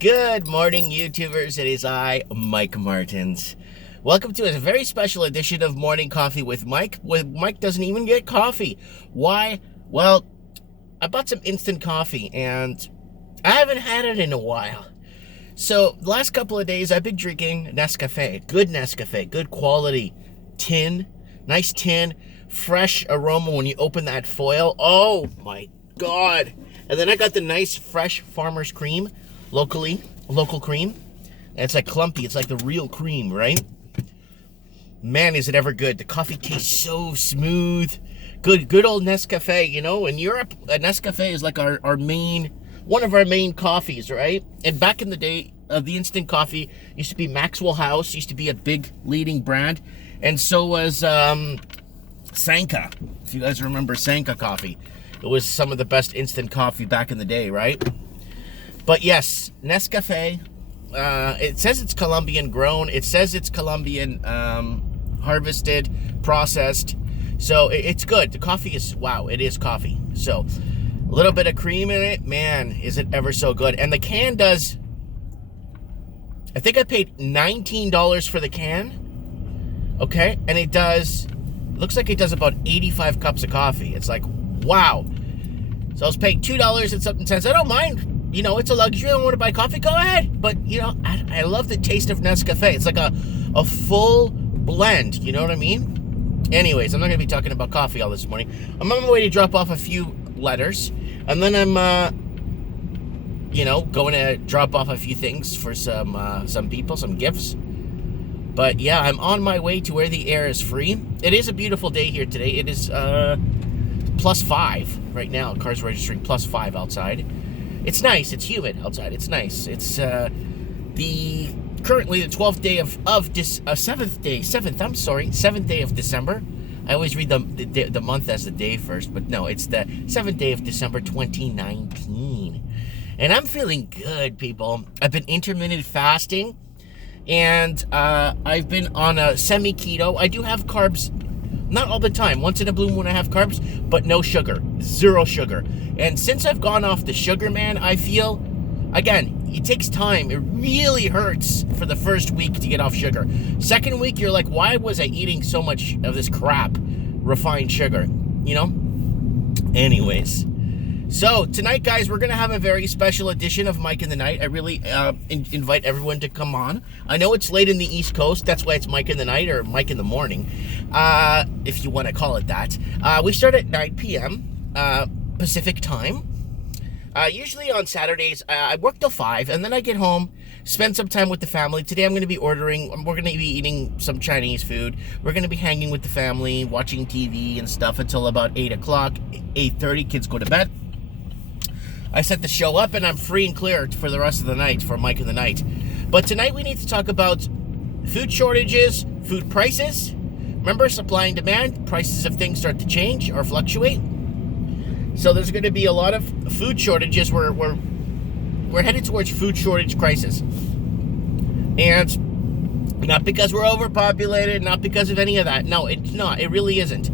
Good morning, YouTubers. It is I, Mike Martins. Welcome to a very special edition of Morning Coffee with Mike, where Mike doesn't even get coffee. Why? Well, I bought some instant coffee, and I haven't had it in a while. So, the last couple of days, I've been drinking Nescafe. Good Nescafe, good quality tin, nice tin, fresh aroma when you open that foil. Oh, my God. And then I got the nice, fresh Farmer's Cream. Local cream. And it's like clumpy. It's like the real cream, right? Man, is it ever good. The coffee tastes so smooth. Good old Nescafe. You know, in Europe, a Nescafe is like one of our main coffees, right? And back in the day, the instant coffee used to be Maxwell House, used to be a big leading brand. And so was Sanka. If you guys remember Sanka coffee. It was some of the best instant coffee back in the day, right? But yes, Nescafe, it says it's Colombian grown. It says it's Colombian harvested, processed. So it's good. The coffee is, wow, it is coffee. So a little bit of cream in it. Man, is it ever so good. And the can does, I think I paid $19 for the can. Okay. And it does, looks like it does about 85 cups of coffee. It's like, wow. So I was paying $2 and something cents. I don't mind. You know, it's a luxury. I don't want to buy coffee. Go ahead. But, you know, I love the taste of Nescafe. It's like a full blend. You know what I mean? Anyways, I'm not going to be talking about coffee all this morning. I'm on my way to drop off a few letters. And then I'm, going to drop off a few things for some people, some gifts. But, yeah, I'm on my way to where the air is free. It is a beautiful day here today. It is +5 right now. Cars registering +5 outside. It's nice. It's humid outside. It's nice. It's currently the 12th day of 7th day of December. I always read the month as the day first, but no, it's the 7th day of December 2019. And I'm feeling good, people. I've been intermittent fasting, and I've been on a semi-keto. I do have carbs. Not all the time. Once in a blue moon I have carbs, but no sugar. 0 sugar. And since I've gone off the sugar, man, I feel, again, it takes time. It really hurts for the first week to get off sugar. Second week, you're like, why was I eating so much of this crap, refined sugar? You know? Anyways. So, tonight, guys, we're going to have a very special edition of Mike in the Night. I really invite everyone to come on. I know it's late in the East Coast. That's why it's Mike in the Night or Mike in the Morning, if you want to call it that. We start at 9 p.m. Pacific time. Usually on Saturdays, I work till 5, and then I get home, spend some time with the family. Today I'm going to be we're going to be eating some Chinese food. We're going to be hanging with the family, watching TV and stuff until about 8 o'clock, 8:30, kids go to bed. I set the show up, and I'm free and clear for the rest of the night for Mike in the Night. But tonight we need to talk about food shortages, food prices. Remember, supply and demand, prices of things start to change or fluctuate. So there's going to be a lot of food shortages. We're headed towards food shortage crisis. And not because we're overpopulated, not because of any of that. No, it's not. It really isn't.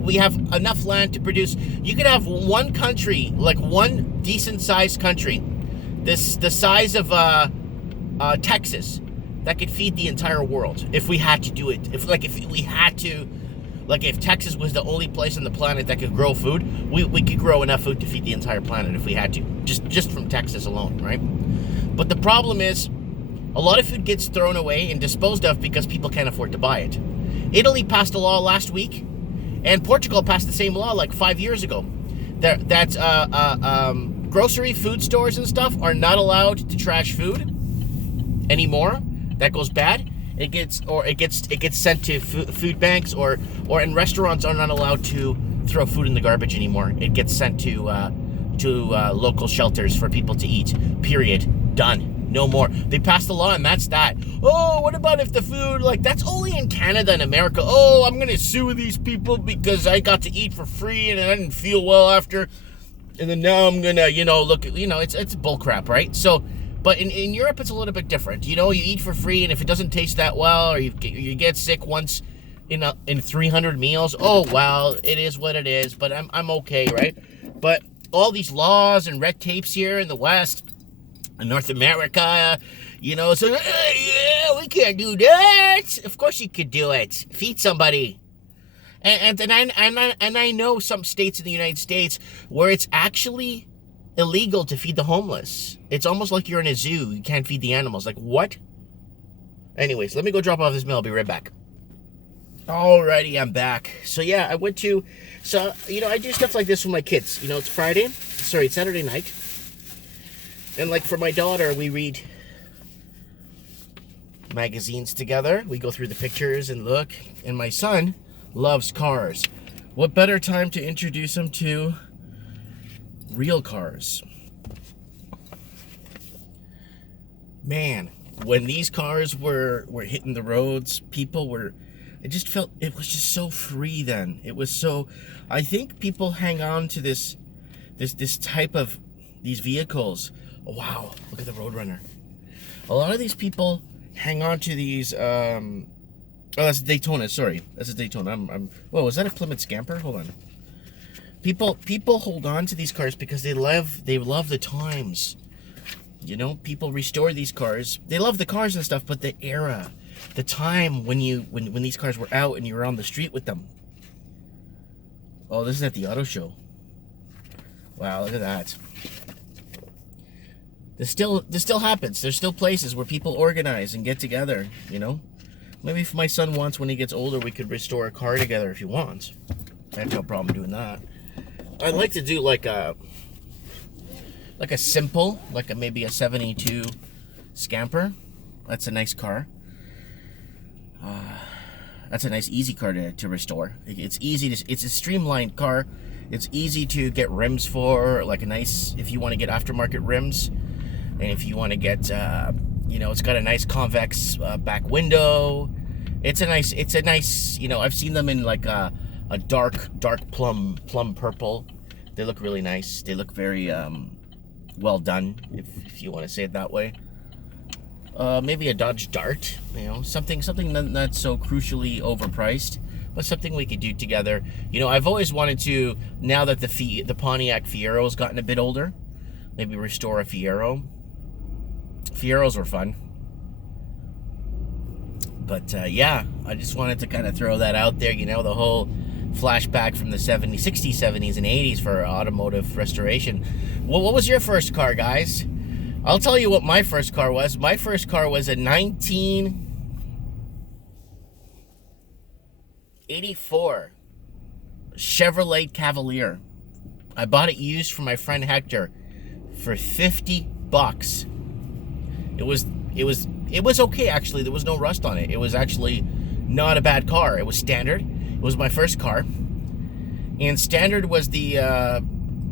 We have enough land to produce. You could have one country, like one decent-sized country, the size of Texas, that could feed the entire world if we had to do it. If Texas was the only place on the planet that could grow food, we could grow enough food to feed the entire planet if we had to, just from Texas alone, right? But the problem is, a lot of food gets thrown away and disposed of because people can't afford to buy it. Italy passed a law last week, and Portugal passed the same law like 5 years ago. Grocery food stores and stuff are not allowed to trash food anymore. That goes bad. It gets sent to food banks, or and restaurants are not allowed to throw food in the garbage anymore. It gets sent to local shelters for people to eat. Period. Done. No more. They passed a law, and that's that. Oh, what about if the food, that's only in Canada and America. Oh, I'm going to sue these people because I got to eat for free and I didn't feel well after. And then now I'm going to, it's bullcrap, right? So, but in Europe, it's a little bit different. You eat for free, and if it doesn't taste that well, or you get sick once in 300 meals, oh, well, it is what it is, but I'm okay, right? But all these laws and red tapes here in the West, North America, so yeah, we can't do that. Of course you could do it. Feed somebody. And I know some states in the United States where it's actually illegal to feed the homeless. It's almost like you're in a zoo. You can't feed the animals. Like, what? Anyways, let me go drop off this mail. I'll be right back. Alrighty, I'm back. So yeah, I do stuff like this with my kids. It's Saturday night. And like for my daughter, we read magazines together. We go through the pictures and look. And my son loves cars. What better time to introduce him to real cars? Man, when these cars were hitting the roads, it just felt, it was just so free then. It was so, I think people hang on to this type of, these vehicles. Oh, wow, look at the Roadrunner. A lot of these people hang on to these, oh, that's a Daytona, sorry. That's a Daytona. Whoa, was that a Plymouth Scamper? Hold on. People hold on to these cars because they love the times. People restore these cars. They love the cars and stuff, but the era, the time when these cars were out and you were on the street with them. Oh, this is at the auto show. Wow, look at that. This still happens. There's still places where people organize and get together, Maybe if my son wants, when he gets older, we could restore a car together if he wants. I have no problem doing that. I'd like to do like a simple, maybe a 72 Scamper. That's a nice car. That's a nice, easy car to restore. It's easy it's a streamlined car. It's easy to get rims for, if you want to get aftermarket rims. And if you want to get, it's got a nice convex back window. It's a nice, I've seen them in a dark plum purple. They look really nice. They look very well done, if you want to say it that way. Maybe a Dodge Dart, something not so crucially overpriced, but something we could do together. I've always wanted to, now that the Pontiac Fiero's gotten a bit older, maybe restore a Fiero. Fieros were fun. But yeah, I just wanted to kind of throw that out there, the whole flashback from the 60s, 70s, and 80s for automotive restoration. Well, what was your first car, guys? I'll tell you what my first car was. My first car was a 1984 Chevrolet Cavalier. I bought it used from my friend Hector for $50. It was okay, actually. There was no rust on it. It was actually not a bad car. It was standard. It was my first car, and standard was the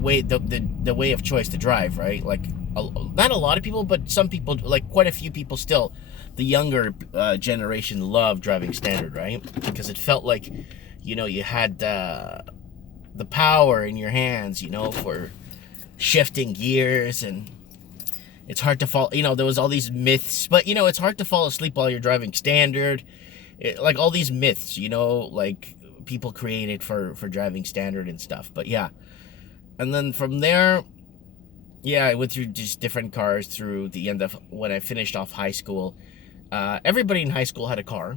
way of choice to drive, right? Not a lot of people, but some people, quite a few people still, the younger generation loved driving standard, right? Because it felt like, you had the power in your hands, for shifting gears, and it's hard to fall, there was all these myths, but, it's hard to fall asleep while you're driving standard. All these myths, people created for driving standard and stuff. But yeah. And then from there, yeah, I went through just different cars through the end of when I finished off high school. Everybody in high school had a car.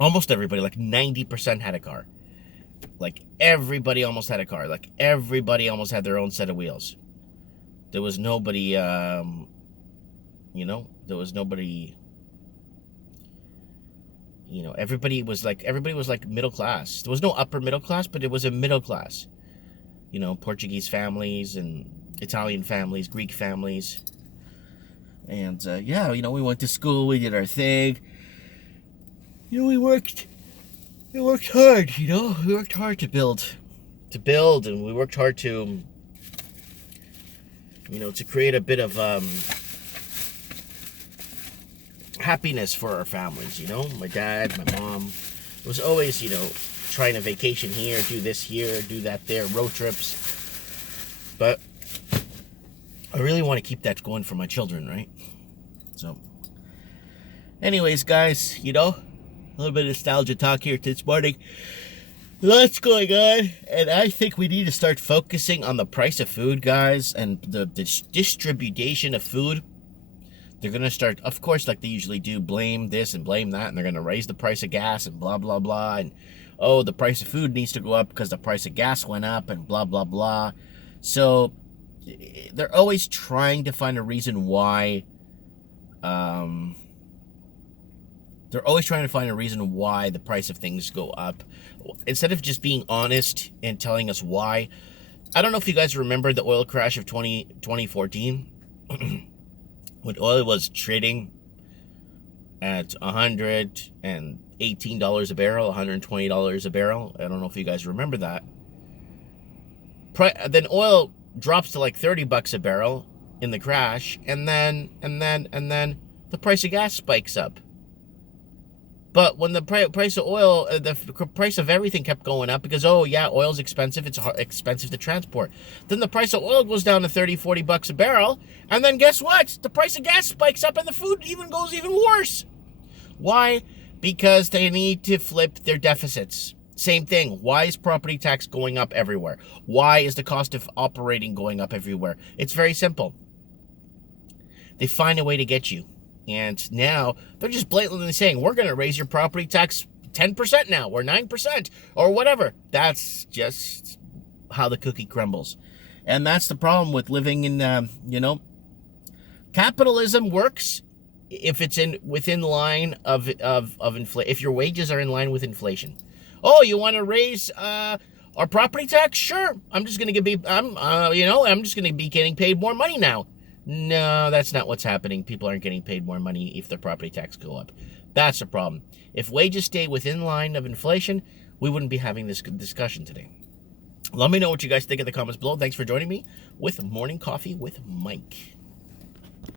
Almost everybody, 90% had a car. Everybody almost had a car. Everybody almost had their own set of wheels. There was nobody, there was nobody, everybody was middle class. There was no upper middle class, but it was a middle class. Portuguese families and Italian families, Greek families. And, yeah, we went to school, we did our thing. We worked hard, we worked hard to build, and we worked hard to, to create a bit of happiness for our families, My dad, my mom was always, trying to vacation here, do this here, do that there, road trips. But I really want to keep that going for my children, right? So, anyways, guys, a little bit of nostalgia talk here this morning. That's going on, and I think we need to start focusing on the price of food, guys, and the distribution of food. They're going to start, of course, like they usually do, blame this and blame that, and they're going to raise the price of gas and blah, blah, blah, and, oh, the price of food needs to go up because the price of gas went up and blah, blah, blah. So they're always trying to find a reason why, they're always trying to find a reason why the price of things go up, instead of just being honest and telling us why. I don't know if you guys remember the oil crash of 2014, when oil was trading at $118 a barrel, $120 a barrel. I don't know if you guys remember that. Then oil drops to like $30 a barrel in the crash, and then the price of gas spikes up. But when the price of oil, the price of everything kept going up because, oh, yeah, oil's expensive. It's expensive to transport. Then the price of oil goes down to $30-$40 a barrel. And then guess what? The price of gas spikes up and the food goes even worse. Why? Because they need to flip their deficits. Same thing. Why is property tax going up everywhere? Why is the cost of operating going up everywhere? It's very simple. They find a way to get you. And now they're just blatantly saying, we're going to raise your property tax 10% now, or 9%, or whatever. That's just how the cookie crumbles. And that's the problem with living in, capitalism works if it's within line of inflation. If your wages are in line with inflation. Oh, you want to raise our property tax? Sure. I'm just going to be getting paid more money now. No, that's not what's happening. People aren't getting paid more money if their property tax go up. That's the problem. If wages stay within line of inflation, we wouldn't be having this discussion today. Let me know what you guys think in the comments below. Thanks for joining me with Morning Coffee with Mike.